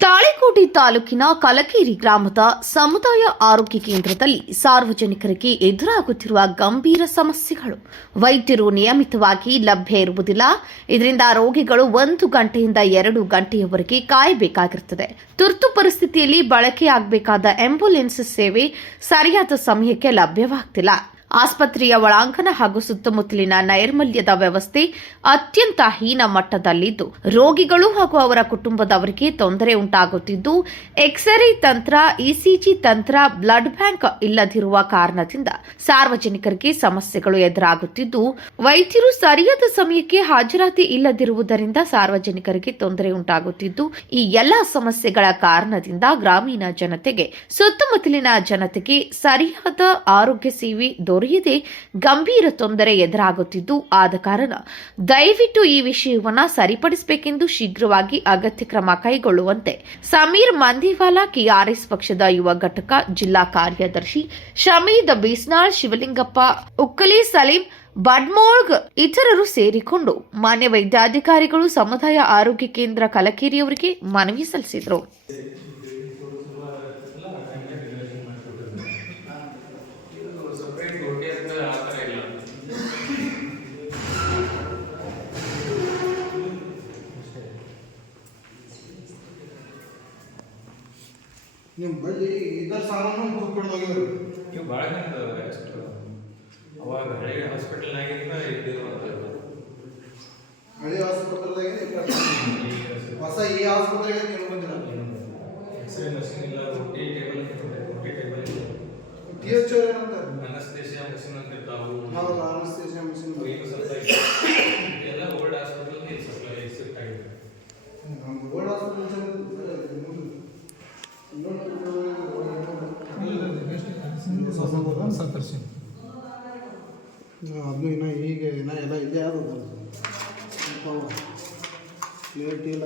ತಾಳಿಕೋಟೆ ತಾಲೂಕಿನ ಕಲಕೇರಿ ಗ್ರಾಮದ ಸಮುದಾಯ ಆರೋಗ್ಯ ಕೇಂದ್ರದಲ್ಲಿ ಸಾರ್ವಜನಿಕರಿಗೆ ಎದುರಾಗುತ್ತಿರುವ ಗಂಭೀರ ಸಮಸ್ಯೆಗಳು. ವೈದ್ಯರು ನಿಯಮಿತವಾಗಿ ಲಭ್ಯ ಇರುವುದಿಲ್ಲ. ಇದರಿಂದ ರೋಗಿಗಳು 1 ಗಂಟೆಯಿಂದ 2 ಗಂಟೆಯವರೆಗೆ ಕಾಯಬೇಕಾಗಿರುತ್ತದೆ. ತುರ್ತು ಪರಿಸ್ಥಿತಿಯಲ್ಲಿ ಬಳಕೆಯಾಗಬೇಕಾದ ಆಂಬ್ಯುಲೆನ್ಸ್ ಸೇವೆ ಸರಿಯಾದ ಸಮಯಕ್ಕೆ ಲಭ್ಯವಾಗುತ್ತಿಲ್ಲ. ಆಸ್ಪತ್ರೆಯ ಒಳಾಂಗಣ ಹಾಗೂ ಸುತ್ತಮುತ್ತಲಿನ ನೈರ್ಮಲ್ಯದ ವ್ಯವಸ್ಥೆ ಅತ್ಯಂತ ಹೀನ ಮಟ್ಟದಲ್ಲಿದ್ದು, ರೋಗಿಗಳು ಹಾಗೂ ಅವರ ಕುಟುಂಬದವರಿಗೆ ತೊಂದರೆ ಉಂಟಾಗುತ್ತಿದ್ದು, ಎಕ್ಸ್ರೇ ತಂತ್ರ, ಇಸಿಜಿ ತಂತ್ರ, ಬ್ಲಡ್ ಬ್ಯಾಂಕ್ ಇಲ್ಲದಿರುವ ಕಾರಣದಿಂದ ಸಾರ್ವಜನಿಕರಿಗೆ ಸಮಸ್ಯೆಗಳು ಎದುರಾಗುತ್ತಿದ್ದು, ವೈದ್ಯರು ಸರಿಯಾದ ಸಮಯಕ್ಕೆ ಹಾಜರಾತಿ ಇಲ್ಲದಿರುವುದರಿಂದ ಸಾರ್ವಜನಿಕರಿಗೆ ತೊಂದರೆ ಉಂಟಾಗುತ್ತಿದ್ದು, ಈ ಎಲ್ಲಾ ಸಮಸ್ಯೆಗಳ ಕಾರಣದಿಂದ ಗ್ರಾಮೀಣ ಜನತೆಗೆ, ಸುತ್ತಮುತ್ತಲಿನ ಜನತೆಗೆ ಸರಿಯಾದ ಆರೋಗ್ಯ ಸೇವೆ ದೊರೆಯದೆ ಗಂಭೀರ ತೊಂದರೆ ಎದುರಾಗುತ್ತಿದ್ದು, ಆದ ಕಾರಣ ದಯವಿಟ್ಟು ಈ ವಿಷಯವನ್ನು ಸರಿಪಡಿಸಬೇಕೆಂದು ಶೀಘ್ರವಾಗಿ ಅಗತ್ಯ ಕ್ರಮ ಕೈಗೊಳ್ಳುವಂತೆ ಸಮೀರ್ ಮಂದಿವಾಲ, ಕೆಆರ್ಎಸ್ ಪಕ್ಷದ ಯುವ ಘಟಕ ಜಿಲ್ಲಾ ಕಾರ್ಯದರ್ಶಿ ಶಮೀದ್ ಬೀಸ್ನಾಳ್, ಶಿವಲಿಂಗಪ್ಪ ಉಕ್ಕಲಿ, ಸಲೀಂ ಬಡ್ಮೋಳ್ಗ್ ಇತರರು ಸೇರಿಕೊಂಡು ಮಾನ್ಯ ವೈದ್ಯಾಧಿಕಾರಿಗಳು ಸಮುದಾಯ ಆರೋಗ್ಯ ಕೇಂದ್ರ ಕಲಕೇರಿಯವರಿಗೆ ಮನವಿ ಸಲ್ಲಿಸಿದರು. ನಿಮ್ಮ ಬಳಿ ಇದರ ಸಾಮಾನು ಹುಡುಕೊಡ್ದೋಗ್ಯವ್ರಿ ನೀವು ಭಾಳ ಜನ ಎಷ್ಟು ಅವಾಗ ಹಳೆಯ ಹಾಸ್ಪಿಟಲ್ನಾಗಿಂದ ಇದ್ದಿರುವಂಥದ್ದು ಹಳೆ ಆಸ್ಪತ್ರೆದಾಗ ಹೊಸ ಈ ಆಸ್ಪತ್ರೆಗೆ ನೀವು ಬಂದಿಲ್ಲ. ಎಕ್ಸ್ರೇ ಮಷಿನ್ ಇಲ್ಲ, ರೋಟಿ ಟೇಬಲ್ ಟಿ ಎಚ್ ಏನಂತ ಅನಸ್ತೇಸಿಯಾ ಮಷಿನ್ ಅಂತ ಇರ್ತಾವು. ಹೌದು, ಅನಸ್ತೇಸಿಯಾ ಮಷಿನ್ ಏನು ಸಪ್ಲೈ ಎಲ್ಲ ಓಲ್ಡ್ ಹಾಸ್ಪಿಟಲ್ಗೆ ಸಪ್ಲೈ ಶಿಫ್ಟ್ ಆಗಿದೆ. ನಮ್ಮ ಓಲ್ಡ್ ಹಾಸ್ಪಿಟಲ್ ಅದು ಇನ್ನು ಈಗ ಇನ್ನ ಎಲ್ಲ ಇಲ್ಲೇ ಆದ ಲೇಟ್ ಇಲ್ಲ.